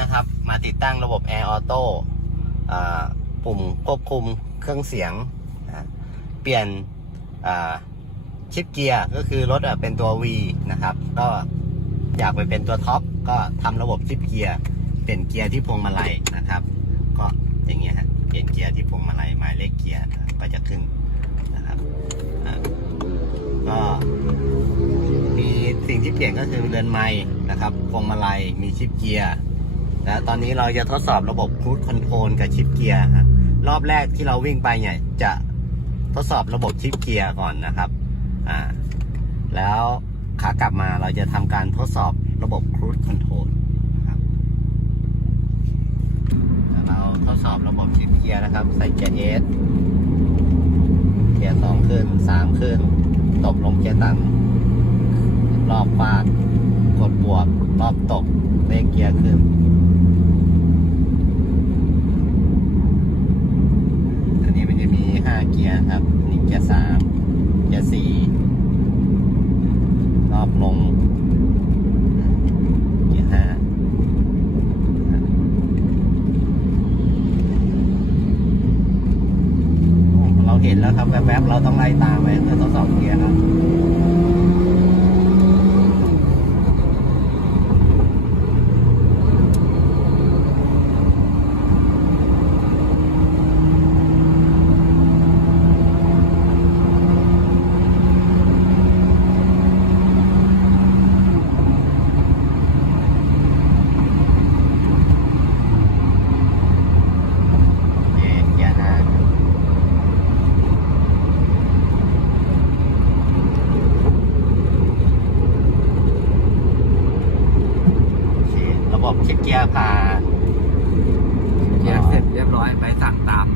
นะครับ มาติดตั้งระบบ Air Auto อ่าปุ่มควบคุมเครื่องเสียง เปลี่ยนชิปเกียร์ก็คือรถเป็นตัว V นะครับ ก็อยากไปเป็นตัวท็อปก็ทำระบบชิปเกียร์เปลี่ยนเกียร์ที่พวงมาลัยนะครับ ก็อย่างเงี้ยฮะเปลี่ยนเกียร์ที่พวงมาลัยหมายเลขเกียร์ก็จะขึ้นนะครับก็มีสิ่งที่เปลี่ยนก็คือเรือนไม้นะครับพวงมาลัยมีชิปเกียร์ และตอนนี้เราจะทดสอบระบบครู i คอนโทรลกับชิปเกียร์ฮะรอบแรกที่เราวิ่งไปเนี่ยจะทดสอบระบบชิปเกียร์ก่อนนะครับอ่าแล้วขากลับมาเราจะทำการทดสอบระบบครู i คอนโทรลนะครับเราทดสอบระบบชิปเกียร์นะครับ ใส่เกียร์เอสเกียร์สองขึ้นสามขึ้น ตบลงเกียร์ต่ำรอบฟาดกดบวกรอบตกเลขเกียร์ขึ้น อันนี้มันจะมีห้าเกี ยร์ครับนี่เกียร์สามเกียร์สี่รอบลงเกียร์ห้าเราเห็นแล้วครับแวบๆเราต้องไล่ตามไปเพื่อทดสอบเกียร์ครับ โอเคเกียร์ห้าโอเคระบบเช็คเกียร์ผ่าน เกียร์เสร็จเรียบร้อยไปสั่งตาม